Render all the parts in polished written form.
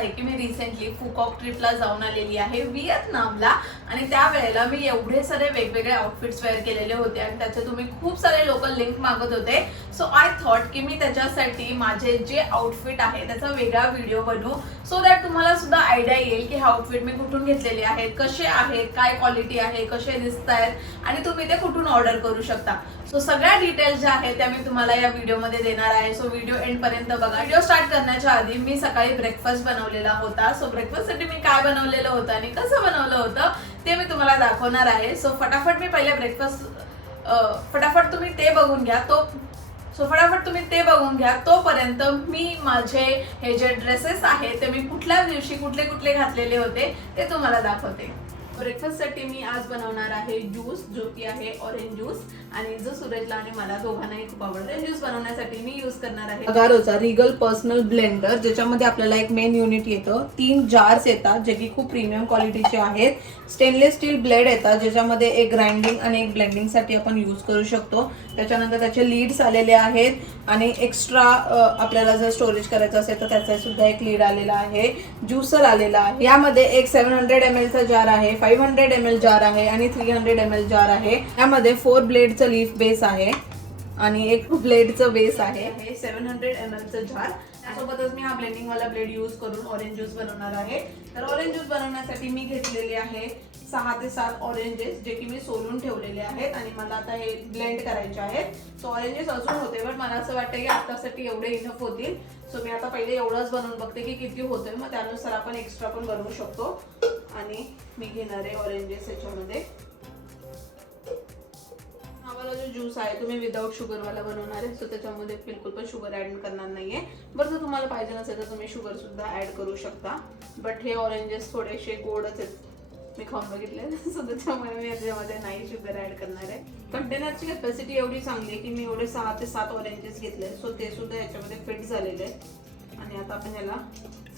आहे की मी रिसेंटली फुकॉक ट्रिपला जाऊन आलेली आहे व्हिएतनामला आणि त्यावेळेला मी एवढे सारे वेगवेगळे आउटफिट्स वेअर केलेले होते आणि त्याचे तुम्ही खूप सारे लोक लिंक मागत होते. सो आय थॉट की मी त्याच्यासाठी माझे जे आउटफिट आहे त्याचा वेगळा व्हिडिओ बनवू सो दॅट तुम्हाला सुद्धा आयडिया येईल की हा आउटफिट मी कुठून घेतलेले आहेत, कसे आहेत, काय क्वालिटी आहे, कसे दिसत आहेत आणि तुम्ही ते कुठून ऑर्डर करू शकता. सो सगळ्या डिटेल्स ज्या आहेत त्या मी तुम्हाला या व्हिडिओमध्ये देणार आहे. सो व्हिडिओ एंड पर्यंत बघा. व्हिडिओ स्टार्ट करण्याच्या आधी मी सकाळी ब्रेकफास्ट बनवलेला होता. सो ब्रेकफास्टसाठी मी काय बनवलेलं होतं आणि कसं बनवलं होतं ते मी तुम्हाला दाखवणार आहे. सो फटाफट मी पहिले फटाफट तुम्ही ते बघून घ्या. फटाफट तुम्ही ते बघून घ्या. तोपर्यंत मी माझे हे जे ड्रेसेस आहेत ते मी कुठल्या दिवशी कुठले कुठले घातलेले होते ते तुम्हाला दाखवते. ब्रेकफास्टसाठी मी आज बनवणार आहे ज्यूस, जो की आहे ऑरेंज ज्यूस आणि जो सूरजला आणि मला दोघांनाही खूप आवडतो. ऑरेंज ज्यूस बनवण्यासाठी मी यूज करणार आहे अगारोचा रिगल पर्सनल ब्लेंडर, ज्याच्यामध्ये आपल्याला एक मेन युनिट येतं, 3 जार्स येतात जे की खूप प्रीमियम क्वालिटीचे आहेत. स्टेनलेस स्टील ब्लेड येतात ज्याच्यामध्ये एक ग्राइंडिंग आणि एक ब्लेंडिंगसाठी आपण यूज करू शकतो. त्याच्यानंतर त्याचे लीड्स आलेले आहेत आणि एक्स्ट्रा आपल्याला जर स्टोरेज करायचं असेल तर त्याचा सुद्धा एक लीड आलेला आहे. ज्युसर आलेला आहे. यामध्ये एक 700 ml चा जार आहे, 500 ml जार आहे आणि 300 ml जार आहे. यामध्ये 4 ब्लेडचं लीफ बेस आहे आणि एक ब्लेडचं बेस आहे. 700 ml चं जार. त्यासोबतच मी हा ब्लेंडिंग वाला ब्लेड यूज करून ऑरेंज ज्यूस बनवणार आहे. तर ऑरेंज ज्यूस बनवण्यासाठी मी घेतलेले आहे 6 ते 7 ऑरेंजेस, जे की मी सोलून ठेवलेले आहेत आणि मला आता हे ब्लेंड करायचे आहेत. सो ऑरेंजेस अजून होते पण मला असं वाटतं की आतासाठी एवढे इनफ होतील. सो मी आता पहिले एवढंच बनवून बघते की किती होतंय, मग त्यानुसार आपण एक्स्ट्रा पण बनवू शकतो. आणि मी घेणार आहे ऑरेंजेस याच्यामध्ये. हा वाला जो ज्यूस आहे तुम्ही विदाउट शुगर वाला बनवणार आहे. सो त्याच्यामध्ये बिलकुल पण शुगर ऍड करणार नाहीये. बरं जर तुम्हाला पाहिजे नसेल तर तुम्ही शुगर सुद्धा ऍड करू शकता. बट हे ऑरेंजेस थोडेसे गोडच आहेत, मी खाऊन बघितले. सो त्याच्यामुळे मी याच्यामध्ये नाही शुगर ऍड करणार आहे. कंटेनरची कॅपॅसिटी एवढी चांगली आहे की मी एवढे 6 ते 7 ऑरेंजेस घेतले. सो ते सुद्धा याच्यामध्ये फिट झालेले आहेत आणि आता आपण याला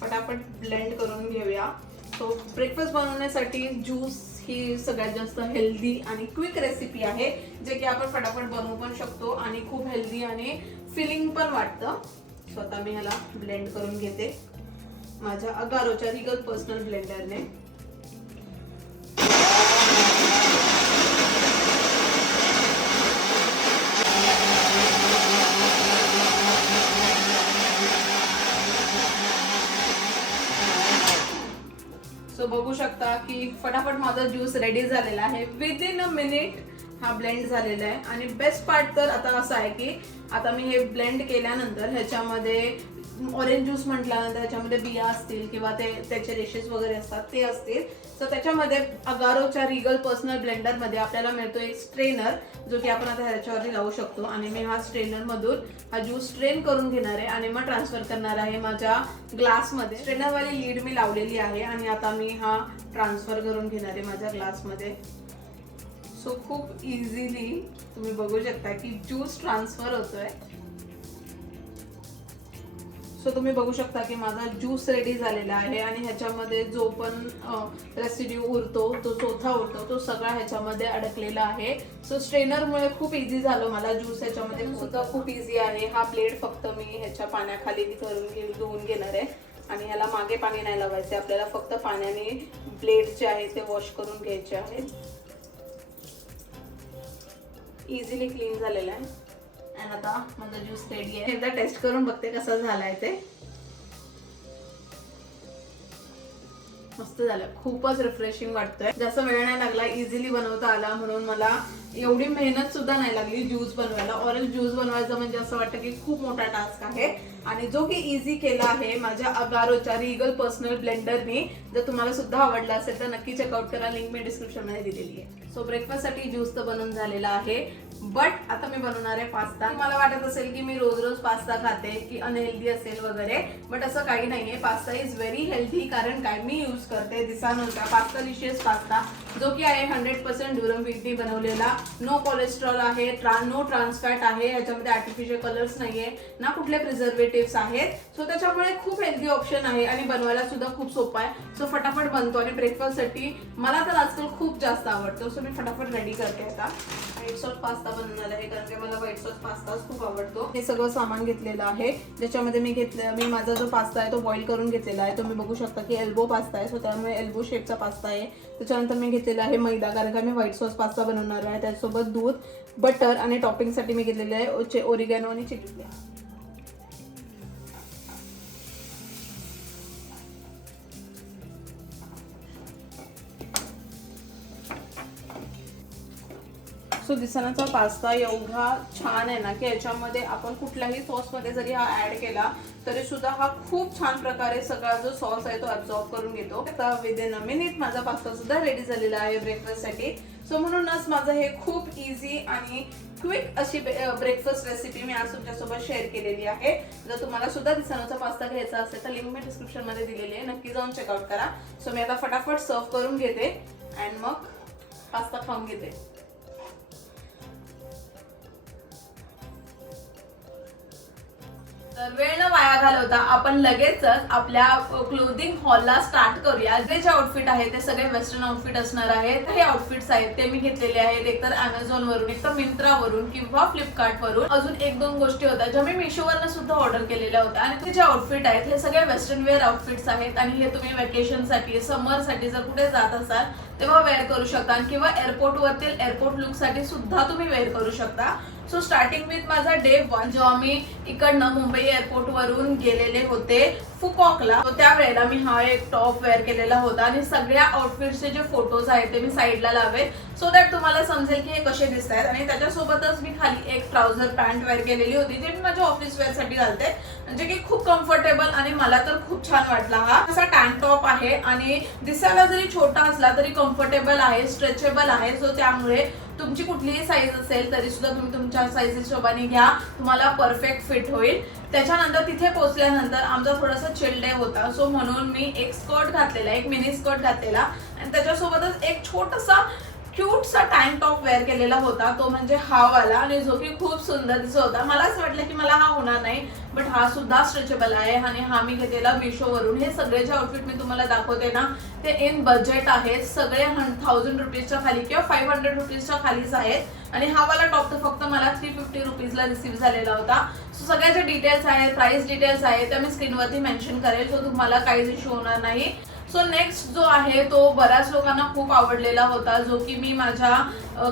फटाफट ब्लेंड करून घेऊया. सो ब्रेकफास्ट बनवण्यासाठी ज्यूस ही सगळ्यात जास्त हेल्दी आणि क्विक रेसिपी आहे, जे की आपण फटाफट बनवू पण शकतो आणि खूप हेल्दी आणि फिलिंग पण वाटतं. सो आता मी ह्याला ब्लेंड करून घेते माझ्या अगारोच्या रिगल पर्सनल ब्लेंडरने. सो बघू शकता की फटाफट माझा ज्यूस रेडी झालेला आहे. विदिन अ मिनिट हा ब्लेंड झालेला आहे. आणि बेस्ट पार्ट तर आता असं आहे की आता मी हे ब्लेंड केल्यानंतर ह्याच्यामध्ये ऑरेंज ज्यूस म्हटल्यानंतर ह्याच्यामध्ये बिया असतील किंवा त्याचे रेशेस वगैरे असतात ते असतील. सो त्याच्यामध्ये अगारोच्या रिगल पर्सनल ब्लेंडर मध्ये आपल्याला मिळतो एक स्ट्रेनर, जो की आपण आता ह्याच्यावरती लावू शकतो. आणि मी हा स्ट्रेनर मधून हा ज्यूस स्ट्रेन करून घेणार आहे आणि मग ट्रान्सफर करणार आहे माझ्या ग्लासमध्ये. स्ट्रेनर वाली लीड मी लावलेली आहे आणि आता मी हा ट्रान्सफर करून घेणार आहे माझ्या ग्लासमध्ये. सो खूप इझिली तुम्ही बघू शकता की ज्यूस ट्रान्सफर होतोय. सो तुम्ही बघू शकता की माझा ज्यूस रेडी झालेला आहे आणि ह्याच्यामध्ये जो पण रेसिड्यू उरतो, तो चोथा उरतो, तो सगळा ह्याच्यामध्ये अडकलेला आहे. सो स्ट्रेनरमुळे खूप इझी झालं मला ज्यूस ह्याच्यामध्ये सुद्धा खूप इझी आहे. हा ब्लेड फक्त मी ह्याच्या पाण्याखाली धुवून घेणार आहे आणि ह्याला मागे पाणी नाही लावायचे, आपल्याला फक्त पाण्याने ब्लेड जे आहे ते वॉश करून घ्यायचे आहेत. इझिली क्लीन झालेला आहे. आणि आता माझा ज्यूस रेडी आहे. एकदा टेस्ट करून बघते कसा झालाय ते. मस्त झालं, खूपच रिफ्रेशिंग वाटतोय. जास्त वेळ नाही लागला, इझिली बनवता आला, म्हणून मला एवढी मेहनत सुद्धा नाही लागली ज्यूस बनवायला. ऑरेंज ज्यूस बनवायचं म्हणजे असं वाटतं की खूप मोठा टास्क आहे आणि जो की इझी केला आहे माझ्या अगारोच्या रिगल पर्सनल ब्लेंडरनी. जर तुम्हाला सुद्धा आवडला असेल तर नक्की चेकआउट करा, लिंक मी डिस्क्रिप्शन मध्ये दिलेली आहे. सो ब्रेकफास्टसाठी ज्यूस तर बनवून झालेला आहे, बट आता मी बनवणार आहे पास्ता. मला वाटत असेल की मी रोज रोज पास्ता खाते की अनहेल्दी असेल वगैरे, बट असं काही नाहीये. Pasta is very healthy. कारण काय मी यूज करते दिसानोचा पास्तालिशियस पास्ता, जो की आहे 100% ड्युरम व्हीटनी बनवलेला नो कोलेस्ट्रॉल आहे, नो ट्रान्स फॅट आहे, याच्यामध्ये आर्टिफिशियल कलर्स नाहीये ना, कुठले प्रिझर्वेटिव्स आहेत. सो त्याच्यामुळे खूप हेल्दी ऑप्शन आहे आणि बनवायला सुद्धा खूप सोपं आहे. सो फटाफट बनतो आणि ब्रेकफास्टसाठी मला तर आजकाल खूप जास्त आवडतो. सो मी फटाफट रेडी करते आता. व्हाईट सॉस पास्ता बनवणार आहे कारण की मला व्हाईट सॉस पास्ता खूप आवडतो. हे सगळं सामान घेतलेलं आहे ज्याच्यामध्ये मी माझा जो पास्ता आहे तो बॉईल करून घेतलेला आहे. तुम्ही बघू शकता की एल्बो पास्ता आहे, सो त्यामुळे एल्बो शेपचा पास्ता आहे. त्याच्यानंतर मी घेतलेला आहे मैदा कारण का मी व्हाईट सॉस पास्ता बनवणार आहे. त्यासोबत दूध, बटर आणि टॉपिंगसाठी मी घेतलेले आहे ओरिगॅनो आणि चिली फ्लेक्स. सो दिसानाचा पास्ता एवढा छान आहे ना की याच्यामध्ये आपण कुठल्याही सॉसमध्ये जरी हा ऍड केला तरी सुद्धा हा खूप छान प्रकारे सगळा जो सॉस आहे तो ऍब्झॉर्ब करून घेतो. आता विदिन अ मिनिट माझा पास्ता सुद्धा रेडी झालेला आहे ब्रेकफास्टसाठी. सो म्हणूनच माझं हे खूप इझी आणि क्विक अशी ब्रेकफास्ट रेसिपी मी आज तुमच्यासोबत शेअर केलेली आहे. जर तुम्हाला सुद्धा दिसानाचा पास्ता घ्यायचा असेल तर लिंक मी डिस्क्रिप्शन मध्ये दिलेली आहे, नक्की जाऊन चेकआउट करा. सो मी आता फटाफट सर्व करून घेते अँड मग पास्ता खाऊन घेते. तर वेळ न वाया घालवता आपण लगेचच आपल्या क्लोथिंग हॉलला स्टार्ट करूया. जे आउटफिट आहे ते सगळे वेस्टर्न आउटफिट असणार आहेत. हे आउटफिट्स आहेत ते मी घेतलेले आहेत एकतर Amazon वरून, एकतर मिंत्रावरून किंवा फ्लिपकार्ट वरून. अजून एक दोन गोष्टी होत्या ज्या मी मिशोवरनं सुद्धा ऑर्डर केलेल्या होत्या. आणि ते जे आउटफिट आहेत हे सगळे वेस्टर्न वेअर आउटफिट्स आहेत आणि हे तुम्ही वेकेशनसाठी, समरसाठी जर कुठे जात असाल तेव्हा वेअर करू शकता किंवा एअरपोर्टवरतील एअरपोर्ट लुक साठी सुद्धा तुम्ही वेअर करू शकता. सो स्टार्टिंग विथ माझा डे 1 जेव्हा मी इकडनं मुंबई एअरपोर्ट वरून गेलेले होते फुकॉकला, त्यावेळेला मी हा एक टॉप वेअर केलेला होता आणि सगळ्या आउटफिटचे जे फोटोज आहेत ते मी साईडला लावेल सो दॅट तुम्हाला समजेल की हे कसे दिसत आहेत. आणि त्याच्यासोबतच मी खाली एक ट्राउझर पॅन्ट वेअर केलेली होती जे मी माझ्या ऑफिस वेअर साठी घालते, म्हणजे की खूप कम्फर्टेबल आणि मला तर खूप छान वाटला. हा असा टँक टॉप आहे आणि दिसायला जरी छोटा असला तरी कम्फर्टेबल आहे, स्ट्रेचेबल आहे. सो त्यामुळे तुमची कुठलीही साईज असेल तरी सुद्धा तुम्ही तुमच्या साईज हिशोबाने घ्या, तुम्हाला परफेक्ट फिट होईल. त्याच्यानंतर तिथे पोहोचल्यानंतर आमचा थोडासा चिल डे होता, सो म्हणून मी एक स्कर्ट घातलेला, एक मिनी स्कर्ट घातलेला आणि त्याच्यासोबतच एक छोटासा क्यूटसा टँक टॉप वेअर केलेला होता, तो म्हणजे हा वाला, आणि जो की खूप सुंदर दिसत होता. मला असं वाटलं की मला हा होणार नाही, बट हा सुद्धा स्ट्रेचेबल आहे आणि हा मी घेतलेला मिशोवरून. हे सगळे जे आउटफिट मी तुम्हाला दाखवते ना ते इन बजेट आहेत, सगळे 1000 रुपीजच्या खाली किंवा 500 रुपीजच्या खालीच आहेत. आणि हा वाला टॉप तर फक्त मला 350 रुपीजला रिसीव्ह झालेला होता. सो सगळ्याचे डिटेल्स आहेत, प्राइस डिटेल्स आहेत, त्या मी स्क्रीनवरती मेन्शन करेल, सो तुम्हाला काहीच इश्यू होणार नाही. सो नेक्स्ट जो आहे तो बऱ्याच लोकांना खूप आवडलेला होता, जो की मी माझ्या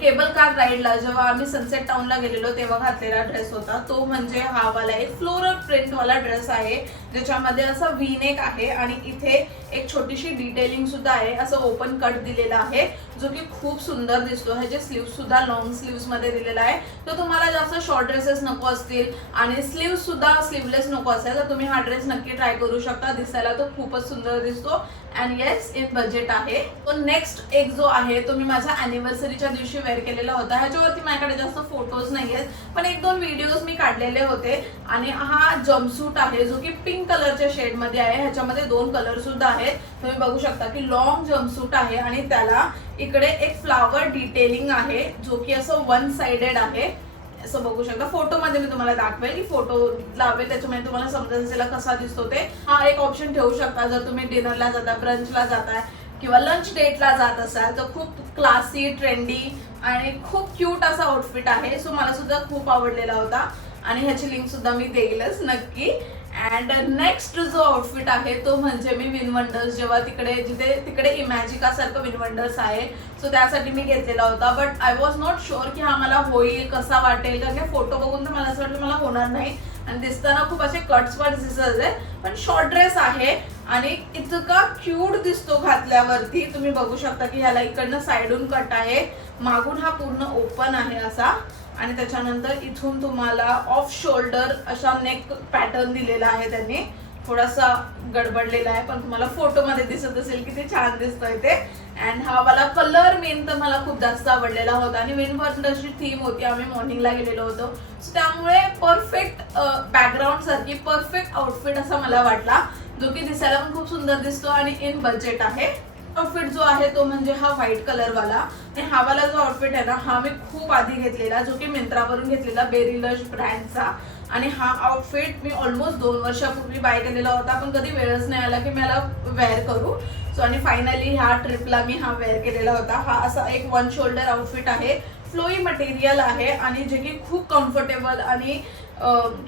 केबल कार राईडला जेव्हा आम्ही सनसेट टाउनला गेलेलो तेव्हा घातलेला ड्रेस होता. तो म्हणजे हा वाला एक फ्लोरल प्रिंट वाला ड्रेस आहे ज्याच्यामध्ये असं व्ही नेक आहे आणि इथे एक छोटीशी डिटेलिंग सुद्धा आहे, असं ओपन कट दिलेला आहे जो की खूप सुंदर दिसतो. ह्याचे स्लीव्स सुद्धा लॉंग स्लीव्स मध्ये दिलेला आहे. तर तुम्हाला जास्त शॉर्ट ड्रेसेस नको असतील आणि स्लीव्स सुद्धा स्लीवलेस नको असेल तर तुम्ही हा ड्रेस नक्की ट्राय करू शकता. दिसायला तो खूपच सुंदर दिसतो अँड येस इन बजेट आहे. तो नेक्स्ट एक जो आहे तो मी माझ्या अॅनिव्हर्सरीच्या दिवशी वेअर केलेला होता. ह्याच्यावरती माझ्याकडे जास्त फोटोज नाही आहेत पण 1-2 व्हिडिओज मी काढलेले होते. आणि हा जम्पसूट आहे जो की पिंक कलरच्या शेड मध्ये आहे. ह्याच्यामध्ये 2 कलर सुद्धा आहेत. तुम्ही बघू शकता की लॉंग जम्पसूट आहे आणि त्याला इकडे एक फ्लावर डिटेलिंग आहे जो की असं 1 साइडेड आहे, असं बघू शकता. फोटो मध्ये मी तुम्हाला दाखवेल की फोटो लावेल त्याच्यामध्ये तुम्हाला समजेल त्याला कसा दिसतो ते. हा एक ऑप्शन ठेवू शकता जर तुम्ही डिनरला जाता, ब्रंचला जाताय किंवा लंच डेटला जात असाल तर खूप क्लासी, ट्रेंडी आणि खूप क्यूट असा आउटफिट आहे. सो मला सुद्धा खूप आवडलेला होता आणि ह्याची लिंक सुद्धा मी देईलच नक्की. अँड नेक्स्ट जो आउटफिट आहे तो म्हणजे मी विनवंडर्स जेव्हा तिकडे इमॅजिका सारखं विनवंडर्स आहे सो त्यासाठी मी घेतलेला होता. But I was not sure की हा मला होईल, कसा वाटेल, कारण की फोटो बघून तर मला असं वाटलं मला होणार नाही आणि दिसताना खूप असे कट्स दिसत आहे. पण शॉर्ट ड्रेस आहे आणि इतका क्यूट दिसतो घातल्यावरती. तुम्ही बघू शकता की ह्याला इकडनं साइडून कट आहे, मागून हा पूर्ण ओपन आहे असा आणि त्याच्यानंतर इथून तुम्हाला ऑफ शोल्डर अशा नेक पॅटर्न दिलेला आहे. त्यांनी थोडासा गडबडलेला आहे पण तुम्हाला फोटो मध्ये दिसत असेल किती छान दिसतोय ते. अँड हा वाला कलर मेन तर मला खूप जास्त आवडलेला होता आणि विनवंडर्सची थीम होती, आम्ही मॉर्निंगला गेलेलो होतो सो त्यामुळे परफेक्ट बॅकग्राऊंड सारखी परफेक्ट आउटफिट असा मला वाटला जो की दिसायला पण खूप सुंदर दिसतो आणि इन बजेट आहे. आउटफिट जो आहे तो म्हणजे हा व्हाईट कलर वाला, आणि हा वाला जो आउटफिट आहे ना हा मी खूप आधी घेतलेला, जो की मिंत्रावरून घेतलेला बेरी लश ब्रँडचा. आणि हा आउटफिट मी ऑलमोस्ट 2 वर्षापूर्वी बाय केलेला होता, पण कधी वेळच नाही आला की मला वेअर करू. सो आणि फायनली ह्या ट्रिपला मी हा वेअर केलेला होता. हा असा एक वन शोल्डर आउटफिट आहे, फ्लोई मटेरियल आहे आणि जे की खूप कम्फर्टेबल आणि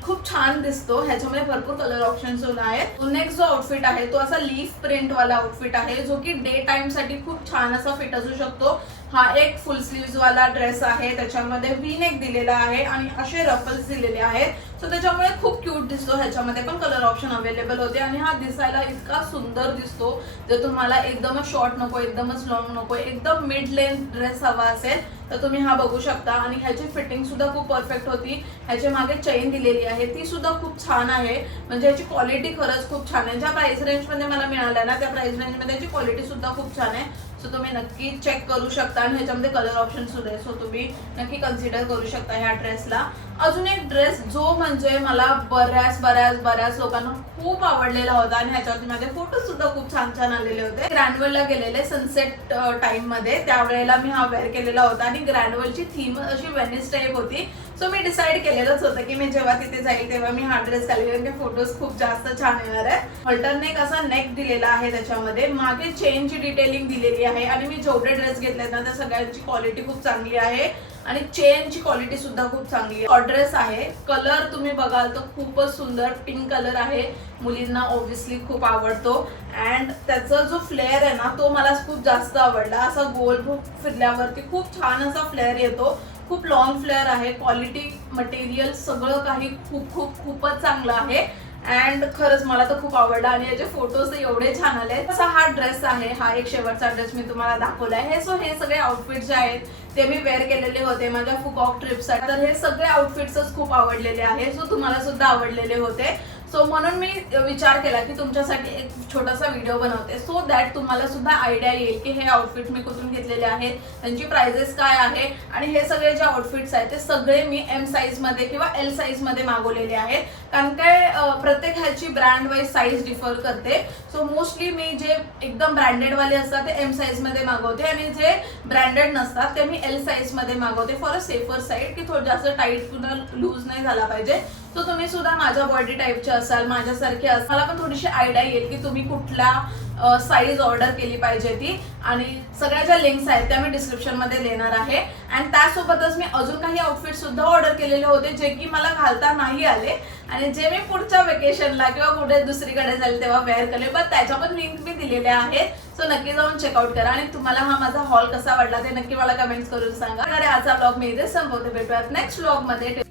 खूप छान दिसतो. ह्याच्यामध्ये भरपूर कलर ऑप्शन्स आहेत. नेक्स्ट जो आउटफिट आहे तो असा लीफ प्रिंट वाला आउटफिट आहे, जो की डे टाइम साठी खूप छान असा फिट असू शकतो. हा एक फुल स्लीव्ज वाला ड्रेस आहे, त्याच्यामध्ये व्ही नेक दिलेला आहे आणि असे रफल्स दिलेले आहेत. सो त्याच्यामुळे खूप क्यूट दिसतो. ह्याच्यामध्ये पण कलर ऑप्शन अवेलेबल होते आणि हा दिसायला इतका सुंदर दिसतो. जर तुम्हाला एकदमच शॉर्ट नको, एकदमच लॉंग नको, एकदम मिड लेंथ ड्रेस हवा असेल तर तुम्ही हा बघू शकता. आणि ह्याची फिटिंग सुद्धा खूप परफेक्ट होती. ह्याच्या मागे चेन दिलेली आहे, ती सुद्धा खूप छान आहे. म्हणजे ह्याची क्वालिटी खरंच खूप छान आहे. ज्या प्राइस रेंजमध्ये मला मिळाल्या ना त्या प्राइस रेंजमध्ये ह्याची क्वालिटी सुद्धा खूप छान आहे. सो तुम्ही नक्की चेक करू शकता आणि ह्याच्यामध्ये कलर ऑप्शन सुद्धा आहे. सो तुम्ही नक्की कन्सिडर करू शकता ह्या ड्रेसला. अजून एक ड्रेस जो म्हणजे मला बऱ्याच लोकांना खूप आवडलेला होता आणि ह्याच्यावरती माझे फोटो सुद्धा खूप छान छान आलेले होते. ग्रँडवर्ल्डला गेलेले सनसेट टाइम मध्ये, त्यावेळेला मी हा वेअर केलेला होता आणि ग्रँडवर्ल्डची थीम अशी वेनिस टाईप होती. सो मी डिसाईड केलेलंच होतं की मी जेव्हा तिथे जाईल तेव्हा मी हा ड्रेस घालेल, कारण की फोटोज खूप जास्त छान येणार आहे. अल्टरनेट असा नेक दिलेला आहे, त्याच्यामध्ये मागे चेनची डिटेलिंग दिलेली आहे आणि मी जेवढे ड्रेस घेतलेत ना त्या सगळ्यांची क्वालिटी खूप चांगली आहे आणि चेनची क्वालिटी सुद्धा खूप चांगली आहे. ड्रेस आहे, कलर तुम्ही बघाल तर खूपच सुंदर पिंक कलर आहे, मुलींना ऑब्व्हियसली खूप आवडतो. अँड त्याचा जो फ्लेअर आहे ना तो मला खूप जास्त आवडला. असा गोल फिरल्यावरती खूप छान असा फ्लेअर येतो. खूप लॉंग फ्लेअर आहे, क्वालिटी मटेरियल सगळं काही खूपच चांगलं आहे. अँड खरंच मला तर खूप आवडला आणि याचे फोटोज एवढे छान आले. असा हा ड्रेस आहे, हा एक शेवटचा ड्रेस मी तुम्हाला दाखवला आहे. सो हे सगळे आउटफिट जे आहेत ते मी वेअर केलेले होते माझ्या फुकॉक ट्रिपसाठी. तर हे सगळे आउटफिट्सच खूप आवडलेले आहे, सो तुम्हाला सुद्धा आवडलेले होते. सो म्हणून मी विचार केला की तुमच्यासाठी एक छोटासा व्हिडिओ बनवते, सो दॅट तुम्हाला सुद्धा आयडिया येईल की हे आउटफिट मी कुठून घेतलेले आहेत, त्यांची प्राइसेस काय आहे. आणि हे सगळे जे आउटफिट्स आहेत ते सगळे मी एम साईज मध्ये किंवा एल साईज मध्ये मागवलेले आहेत, कारण काय प्रत्येक ह्याची ब्रँड वाईज साईज डिफर करते. सो मोस्टली मी जे एकदम ब्रँडेड वाले असतात ते एम साईज मध्ये मागवते आणि जे ब्रँडेड नसतात ते मी एल साईज मध्ये मागवते, फॉर अ सेफर साईड, की थोडं जास्त टाईट पुन्हा लूज नाही झाला पाहिजे. सो तुम्ही सुद्धा माझ्या बॉडी टाईपचे असाल, माझ्यासारखे असाल, मला पण थोडीशी आयडिया येईल की तुम्ही कुठल्या साईज ऑर्डर केली पाहिजे ती. आणि सगळ्या ज्या लिंक्स आहेत त्या मी डिस्क्रिप्शन मध्ये देणार आहे. आणि त्यासोबतच मी अजून काही आउटफिट सुद्धा ऑर्डर केलेले होते जे की मला घालता नाही आले आणि जे मी पुढच्या वेकेशनला किंवा कुठे दुसरीकडे जाईल तेव्हा वेअर केले, पण त्याच्या पण लिंक मी दिलेल्या आहेत. सो नक्की जाऊन चेकआउट करा आणि तुम्हाला हा माझा हॉल कसा वाटला ते नक्की मला कमेंट्स करून सांगा. आजचा ब्लॉग मी इथे संपवते, भेटूयात नेक्स्ट ब्लॉग मध्ये.